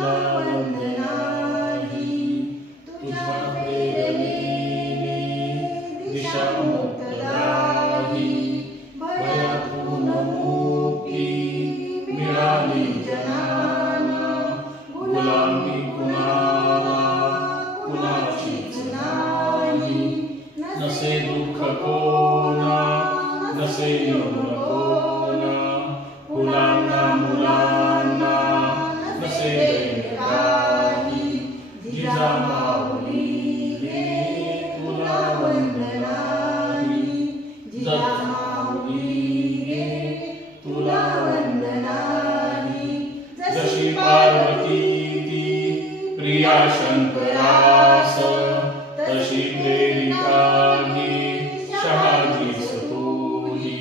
तुला वंदनाही तुझ्या प्रेरणेने दिशा मुक्तदाही भयातून मुक्ती मिळाली जनांना गुलामी कुणाचीच नाही नसे दुःख कोणा नसे योग कोणा मुलांना नसे काही जिजामाऊली गे तुला वंदनाही जिजामाऊली गे तुला वंदनाही जशी पार्वती ती प्रिया शंकरास तशी प्रेरिका घे शहाजीस तोही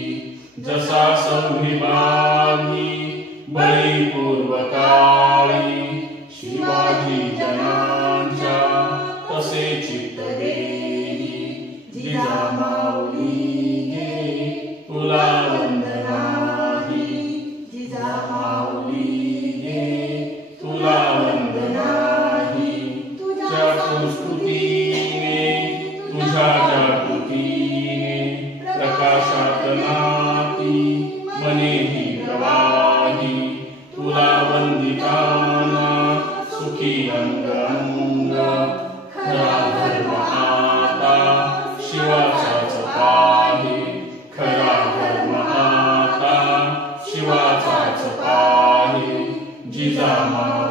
जसा संभिमानी बळी पूर्वकाळी शिवाजी जनांच्या तसे चित्त देई जिजामाऊली गे तुला वंदनाही जिजामाऊली गे तुला वंदनाही तुझ्या संस्कृतीने तुझ्या जागृतीने प्रकाशात नाती मनेही प्रवाही तुला वंदिताना सुखी अंग खरा धर्म आता शिवाचाच पाहे खरा धर्म आता शिवाचाच पाहे जिजामाऊली